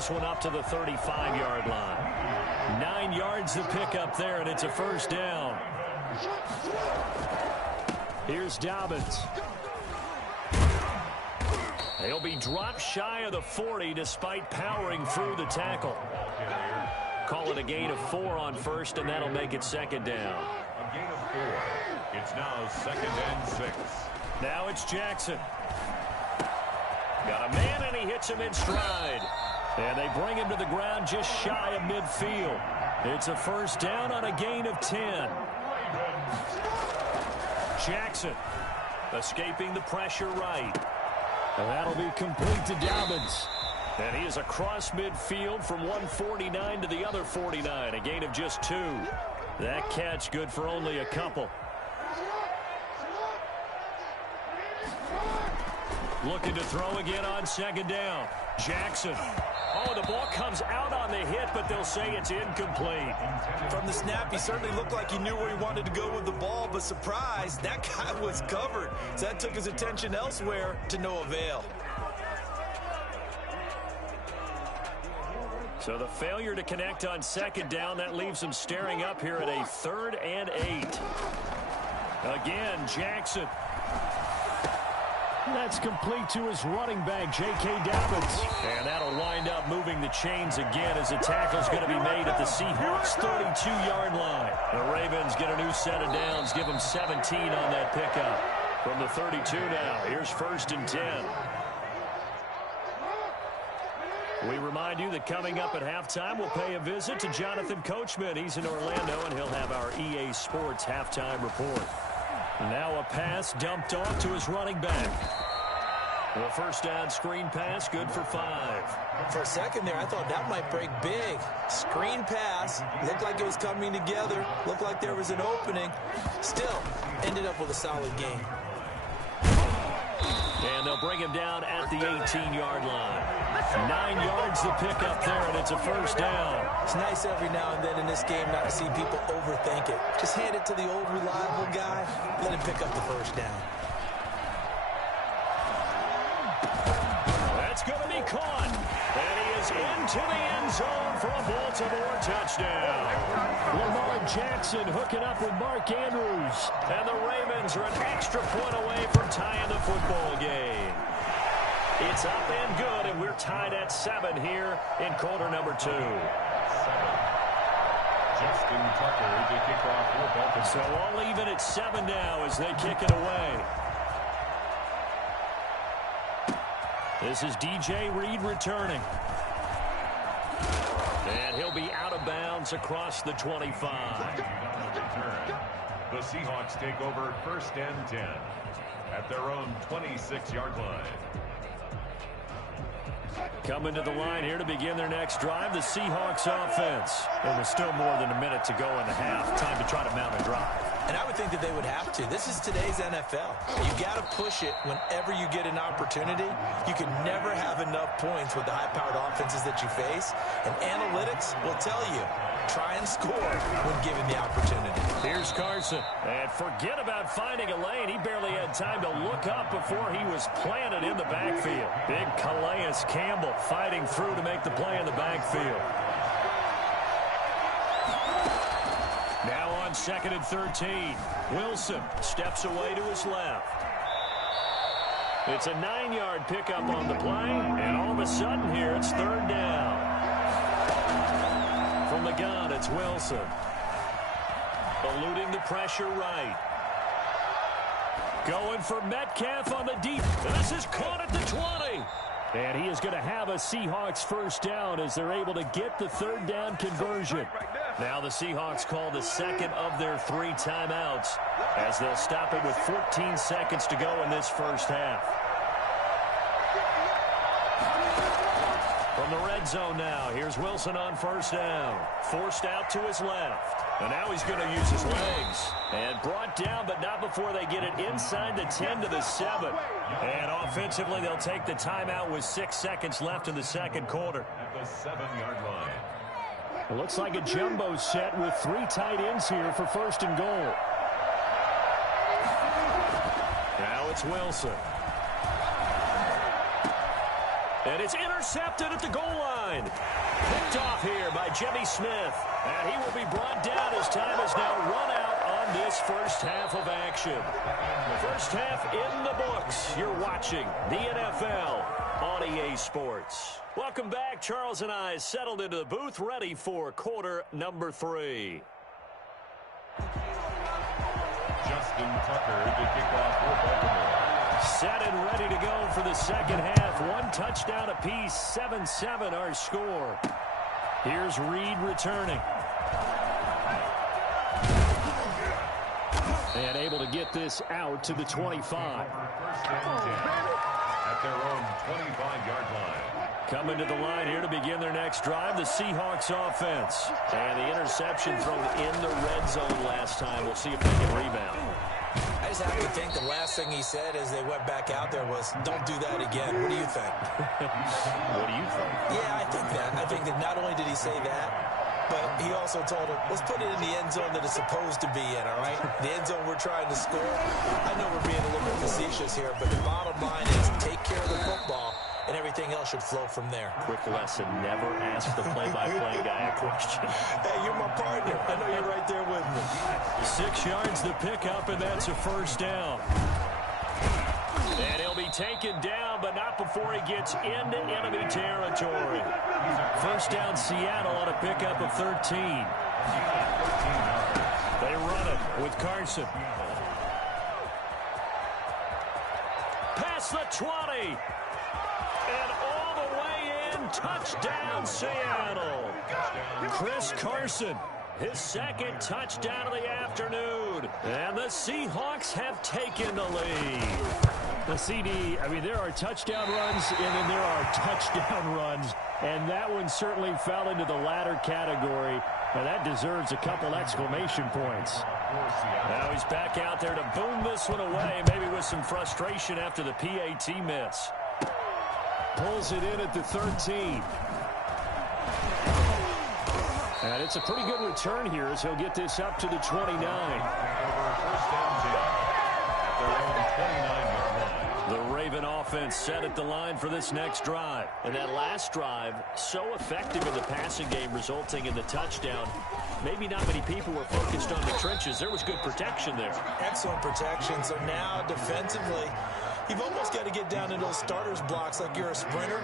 this one up to the 35-yard line. 9 yards to pick up there, and it's a first down. Here's Dobbins. He'll be dropped shy of the 40 despite powering through the tackle. Call it a gain of 4 on first, and that'll make it second down. A gain of 4. It's now 2nd and 6. Now it's Jackson. Got a man, and he hits him in stride. And they bring him to the ground just shy of midfield. It's a first down on a gain of 10. Jackson escaping the pressure right. And that'll be complete to Dobbins. And he is across midfield from 149 to the other 49. A gain of just 2. That catch good for only a couple. Looking to throw again on second down. Jackson. Oh, the ball comes out on the hit, but they'll say it's incomplete. From the snap, he certainly looked like he knew where he wanted to go with the ball, but surprise, that guy was covered. So that took his attention elsewhere to no avail. So the failure to connect on second down, that leaves him staring up here at a 3rd and 8. Again, Jackson. That's complete to his running back, J.K. Dobbins. And that'll wind up moving the chains again as the tackle's going to be made at the Seahawks' 32-yard line. The Ravens get a new set of downs, give them 17 on that pickup. From the 32 now, here's 1st and 10. We remind you that coming up at halftime, we'll pay a visit to Jonathan Coachman. He's in Orlando, and he'll have our EA Sports halftime report. Now a pass dumped off to his running back. The first down screen pass, good for 5. For a second there, I thought that might break big. Screen pass, looked like it was coming together, looked like there was an opening. Still, ended up with a solid game. And they'll bring him down at the 18-yard line. 9 yards to pick up there, and it's a first down. It's nice every now and then in this game not to see people overthink it. Just hand it to the old reliable guy, let him pick up the first down. That's going to be caught. And he is into the end zone for a Baltimore touchdown. Lamar Jackson hooking up with Mark Andrews. And the Ravens are an extra point away from tying the football game. It's up and good, and we're tied at 7 here in quarter number 2. Justin Tucker to kick off for Baltimore. So all even at 7 now as they kick it away. This is DJ Reed returning. And he'll be out of bounds across the 25. The Seahawks take over 1st and 10 at their own 26-yard line. Coming to the line here to begin their next drive, the Seahawks offense. And with still more than a minute to go in the half, time to try to mount a drive. And I would think that they would have to. This is today's NFL. You got to push it whenever you get an opportunity. You can never have enough points with the high-powered offenses that you face. And analytics will tell you, try and score when given the opportunity. Here's Carson. And forget about finding a lane. He barely had time to look up before he was planted in the backfield. Big Calais Campbell fighting through to make the play in the backfield. Now on 2nd and 13. Wilson steps away to his left. It's a 9-yard pickup on the play, and all of a sudden here it's 3rd down. From the gun, it's Wilson. Eluding the pressure right. Going for Metcalf on the deep. This is caught at the 20. And he is going to have a Seahawks first down as they're able to get the 3rd down conversion. Now the Seahawks call the second of their 3 timeouts as they'll stop it with 14 seconds to go in this first half. From the red zone now, here's Wilson on first down. Forced out to his left. And now he's going to use his legs. And brought down, but not before they get it inside the 10 to the 7. And offensively, they'll take the timeout with 6 seconds left in the second quarter. At the 7-yard line. It looks like a jumbo set with 3 tight ends here for 1st and goal. Now it's Wilson. And it's intercepted at the goal line. by Jimmy Smith. And he will be brought down as time has now run out on this first half of action. First half in the books. You're watching the NFL on EA Sports. Welcome back. Charles and I settled into the booth, ready for quarter number 3. Justin Tucker to kick off for Baltimore. Set and ready to go for the second half. One touchdown apiece, 7-7 our score. Here's Reed returning. And able to get this out to the 25. First and 10 at their own 25-yard line. Coming to the line here to begin their next drive, the Seahawks offense. And the interception thrown in the red zone last time. We'll see if they can rebound. I just happen to think the last thing he said as they went back out there was, don't do that again. What do you think? What do you think? Yeah, I think that. I think that not only did he say that, but he also told him, let's put it in the end zone that it's supposed to be in, all right? The end zone we're trying to score. I know we're being a little bit facetious here, but the bottom line is take care of the football, and everything else should flow from there. Quick lesson, never ask the play-by-play guy a question. Hey, you're my partner. I know you're right there with me. 6 yards the pickup, and that's a first down. And he'll be taken down, but not before he gets into enemy territory. First down Seattle on a pickup of 13. They run it with Carson. Past the 20. And all the way in, touchdown Seattle. Chris Carson, his second touchdown of the afternoon. And the Seahawks have taken the lead. The CD, I mean, there are touchdown runs, and then there are touchdown runs. And that one certainly fell into the latter category. And that deserves a couple exclamation points. Now he's back out there to boom this one away, maybe with some frustration after the PAT miss. Pulls it in at the 13. And it's a pretty good return here as he'll get this up to the 29. The Raven offense set at the line for this next drive. And that last drive, so effective in the passing game, resulting in the touchdown. Maybe not many people were focused on the trenches. There was good protection there. Excellent protection. So now, defensively, you've almost got to get down in those starters blocks like you're a sprinter.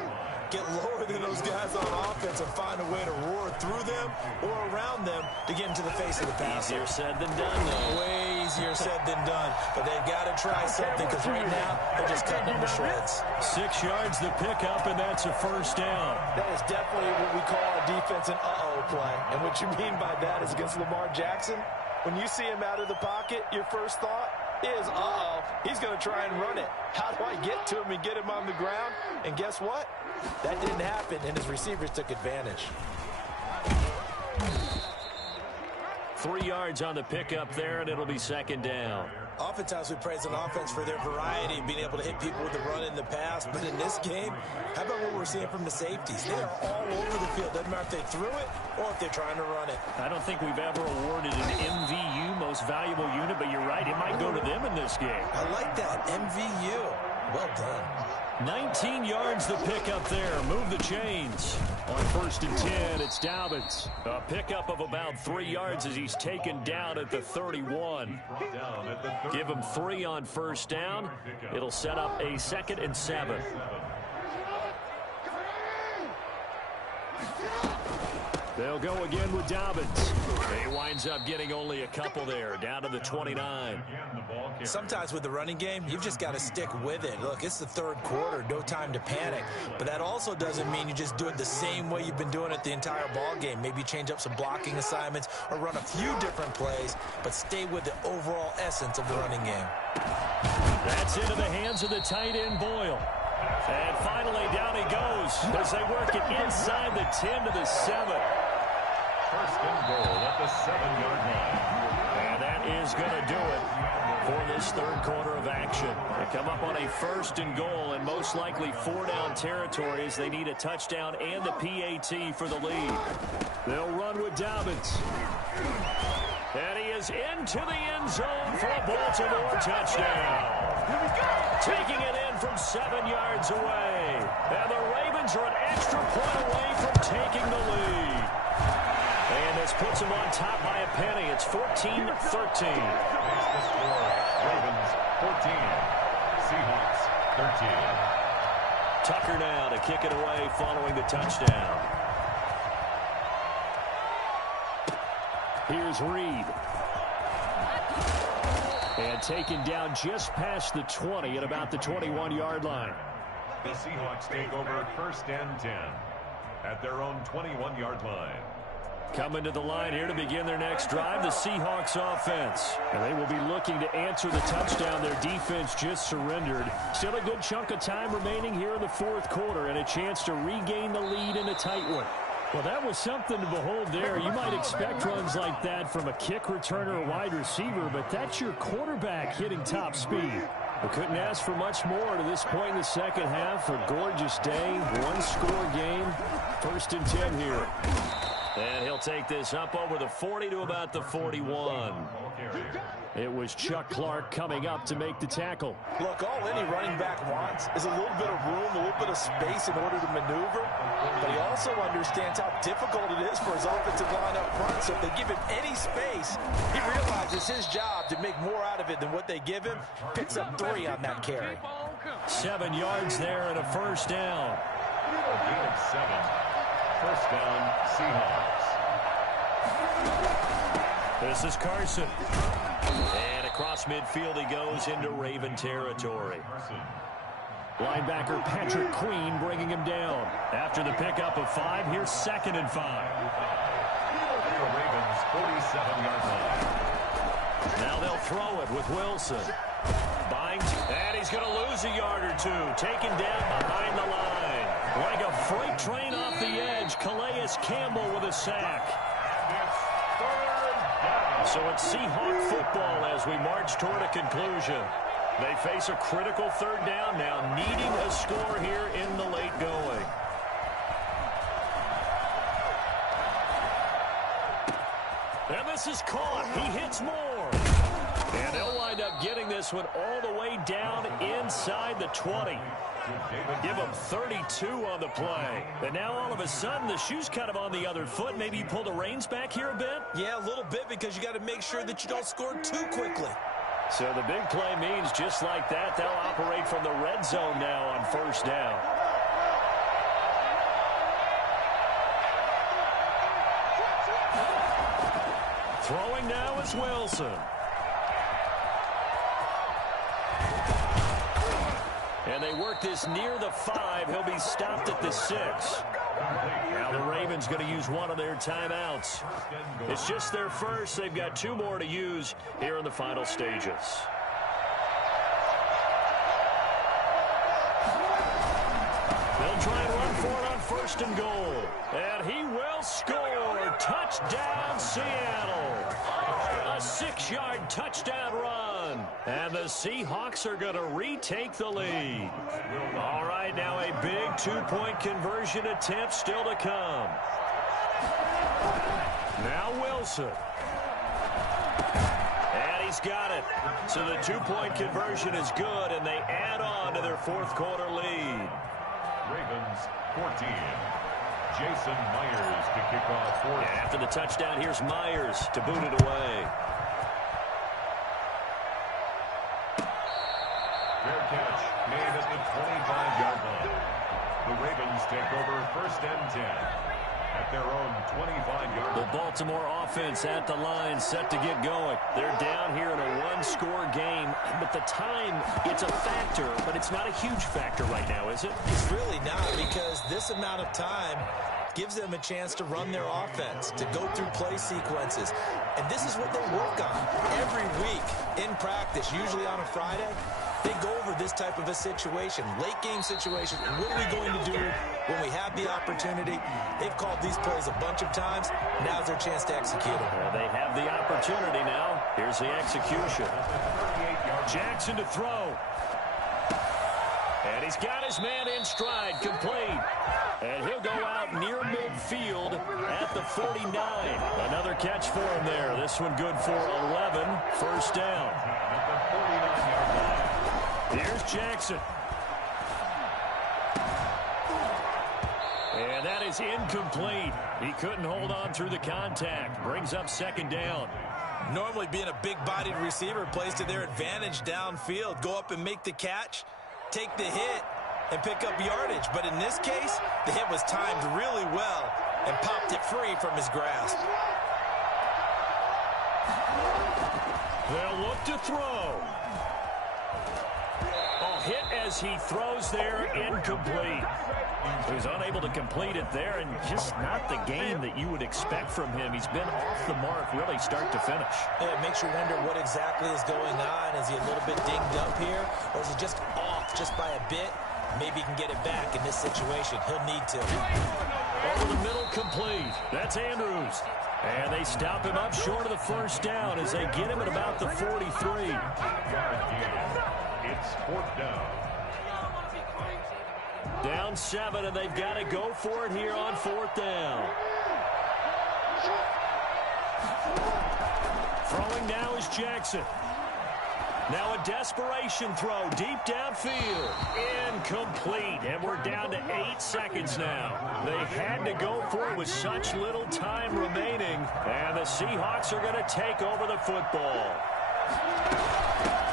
Get lower than those guys on offense and find a way to roar through them or around them to get into the face of the passer. Easier said than done, though. Way easier said than done. But they've got to try something because right now they're just cutting them to shreds. 6 yards the pickup, and that's a first down. That is definitely what we call a defense and uh-oh play. And what you mean by that is against Lamar Jackson, when you see him out of the pocket, your first thought is, uh-oh, he's going to try and run it. How do I get to him and get him on the ground? And guess what? That didn't happen, and his receivers took advantage. 3 yards on the pickup there, and it'll be second down. Oftentimes we praise an offense for their variety, being able to hit people with the run in the pass. But in this game, how about what we're seeing from the safeties? They are all over the field. Doesn't matter if they threw it or if they're trying to run it. I don't think we've ever awarded an MVU, most valuable unit, but you're right, it might go to them in this game. I like that, MVU. Well done. 19 yards the pickup there. Move the chains. On first and 10, it's Dobbins. A pickup of about 3 yards as he's taken down at the 31. Give him 3 on first down. It'll set up a 2nd and 7. They'll go again with Dobbins. He winds up getting only a couple there, down to the 29. Sometimes with the running game, you've just got to stick with it. Look, it's the third quarter, no time to panic. But that also doesn't mean you just do it the same way you've been doing it the entire ball game. Maybe change up some blocking assignments or run a few different plays, but stay with the overall essence of the running game. That's into the hands of the tight end, Boyle. And finally, down he goes as they work it inside the 10 to the 7. First and goal at the 7-yard line. And that is going to do it for this third quarter of action. They come up on a first and goal and most likely 4-down territory as they need a touchdown and the PAT for the lead. They'll run with Dobbins. And he is into the end zone for a Baltimore touchdown. Taking it in from 7 yards away. And the Ravens are an extra point away from taking the lead. puts them on top by a penny. It's 14-13. Makes the score. Ravens 14. Seahawks 13. Tucker now to kick it away following the touchdown. Here's Reed. And taken down just past the 20 at about the 21-yard line. The Seahawks take over 1st and 10 at their own 21-yard line. Coming to the line here to begin their next drive, the Seahawks offense. And they will be looking to answer the touchdown their defense just surrendered. Still a good chunk of time remaining here in the 4th quarter and a chance to regain the lead in a tight one. Well, that was something to behold there. You might expect runs like that from a kick returner or wide receiver, but that's your quarterback hitting top speed. We couldn't ask for much more to this point in the second half. A gorgeous day, one-score game, 1st and 10 here. And he'll take this up over the 40 to about the 41. It was Chuck Clark coming up to make the tackle. Look, all any running back wants is a little bit of room, a little bit of space in order to maneuver. But he also understands how difficult it is for his offensive line up front. So if they give him any space, he realizes his job to make more out of it than what they give him. Picks up 3 on that carry. 7 yards there and a 1st down. A gain of 7. 1st down, Seahawks. This is Carson. And across midfield he goes into Raven territory. Linebacker Patrick Queen bringing him down. After the pickup of 5, here's 2nd and 5. The Ravens 47-yard line. Now they'll throw it with Wilson. Binds, and he's going to lose a yard or 2. Taken down behind the line. Like a freight train off the edge, Calais Campbell with a sack. So it's Seahawk football as we march toward a conclusion. They face a critical 3rd down now, needing a score here in the late going. And this is caught. He hits more. And they'll wind up getting this one all the way down inside the 20. Give them 32 on the play. And now all of a sudden the shoe's kind of on the other foot. Maybe you pull the reins back here a bit? Yeah, a little bit, because you got to make sure that you don't score too quickly. So the big play means just like that, they'll operate from the red zone now on 1st down. Throwing now is Wilson. And they work this near the 5. He'll be stopped at the 6. Now the Ravens going to use one of their timeouts. It's just their first. They've got 2 more to use here in the final stages. They'll try and run for it on 1st and goal. And he will score. Touchdown, Seattle. A 6-yard touchdown run. And the Seahawks are going to retake the lead. All right, now a big 2-point conversion attempt still to come. Now Wilson. And he's got it. So the 2-point conversion is good, and they add on to their 4th quarter lead. Ravens 14. Jason Myers to kick off 4th. And after the touchdown, here's Myers to boot it away. Fair catch made at the 25-yard line. The Ravens take over 1st and 10 at their own 25-yard line. The Baltimore offense at the line, set to get going. They're down here in a 1-score game, but the time, it's a factor, but it's not a huge factor right now, is it? It's really not, because this amount of time gives them a chance to run their offense, to go through play sequences. And this is what they work on every week in practice, usually on a Friday. They go over this type of a situation, late game situation. And what are we going to do when we have the opportunity? They've called these plays a bunch of times. Now's their chance to execute them. Well, they have the opportunity now. Here's the execution. Jackson to throw. And he's got his man in stride, complete. And he'll go out near midfield at the 49. Another catch for him there. This one good for 11. 1st down. Here's Jackson. And And that is incomplete. He couldn't hold on through the contact. Brings up second down. Normally being a big-bodied receiver plays to their advantage downfield. Go up and make the catch, take the hit, and pick up yardage. But in this case, the hit was timed really well and popped it free from his grasp. They'll look to throw. Hit as he throws there, incomplete. He's unable to complete it there, and just not the game that you would expect from him. He's been off the mark really start to finish. Yeah, it makes you wonder what exactly is going on. Is he a little bit dinged up here, or is he just off just by a bit? Maybe he can get it back in this situation. He'll need to. Over the middle, complete. That's Andrews. And they stop him up short of the first down as they get him at about the 43. It's fourth down. Down 7, and they've got to go for it here on fourth down. Throwing now is Jackson. Now a desperation throw deep downfield. Incomplete, and we're down to 8 seconds now. They had to go for it with such little time remaining, and the Seahawks are going to take over the football.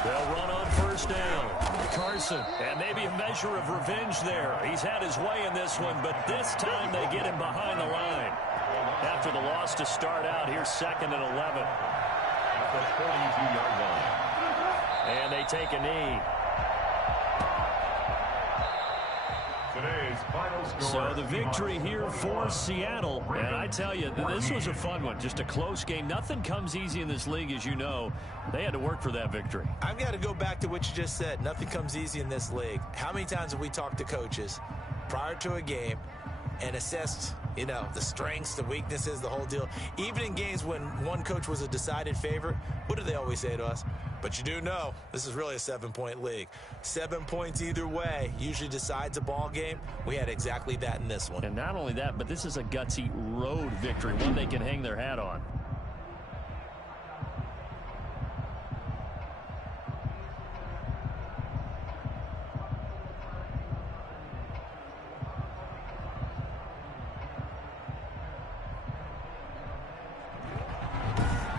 They'll run on first down. Carson, and maybe a measure of revenge there. He's had his way in this one, but this time they get him behind the line. After the loss to start out, here's 2nd and 11. At the 42-yard line. And they take a knee. Today's final score. So the victory here for Seattle. And I tell you, this was a fun one. Just a close game. Nothing comes easy in this league, as you know. They had to work for that victory. I've got to go back to what you just said. Nothing comes easy in this league. How many times have we talked to coaches prior to a game and assessed, you know, the strengths, the weaknesses, the whole deal? Even in games when one coach was a decided favorite, what do they always say to us? But you do know this is really a 7-point league. 7 points either way usually decides a ball game. We had exactly that in this one. And not only that, but this is a gutsy road victory, one they can hang their hat on.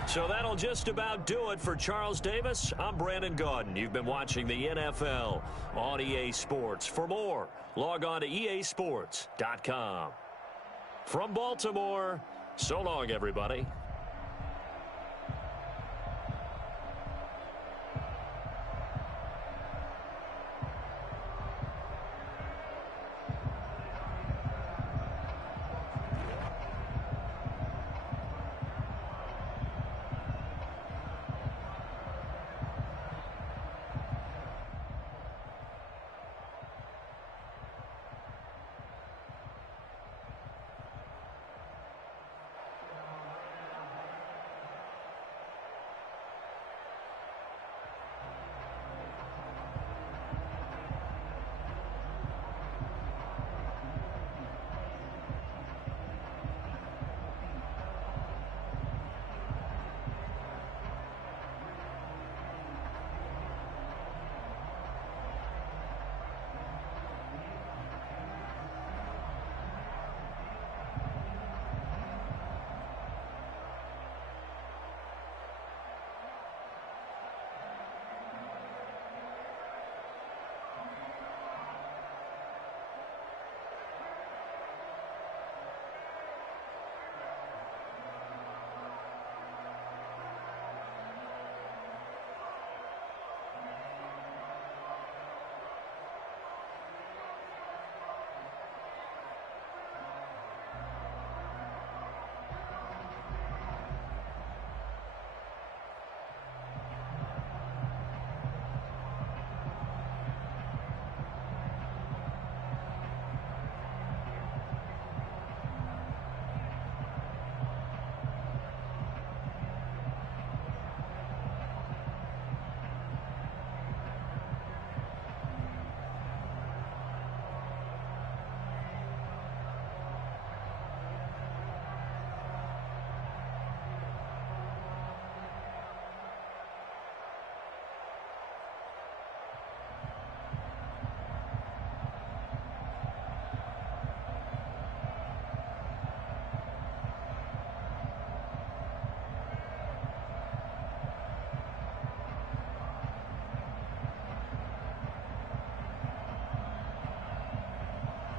So that'll just about do it for Charles Davis. I'm Brandon Gaudin. You've been watching the NFL on EA Sports. For more, log on to easports.com. From Baltimore, so long, everybody.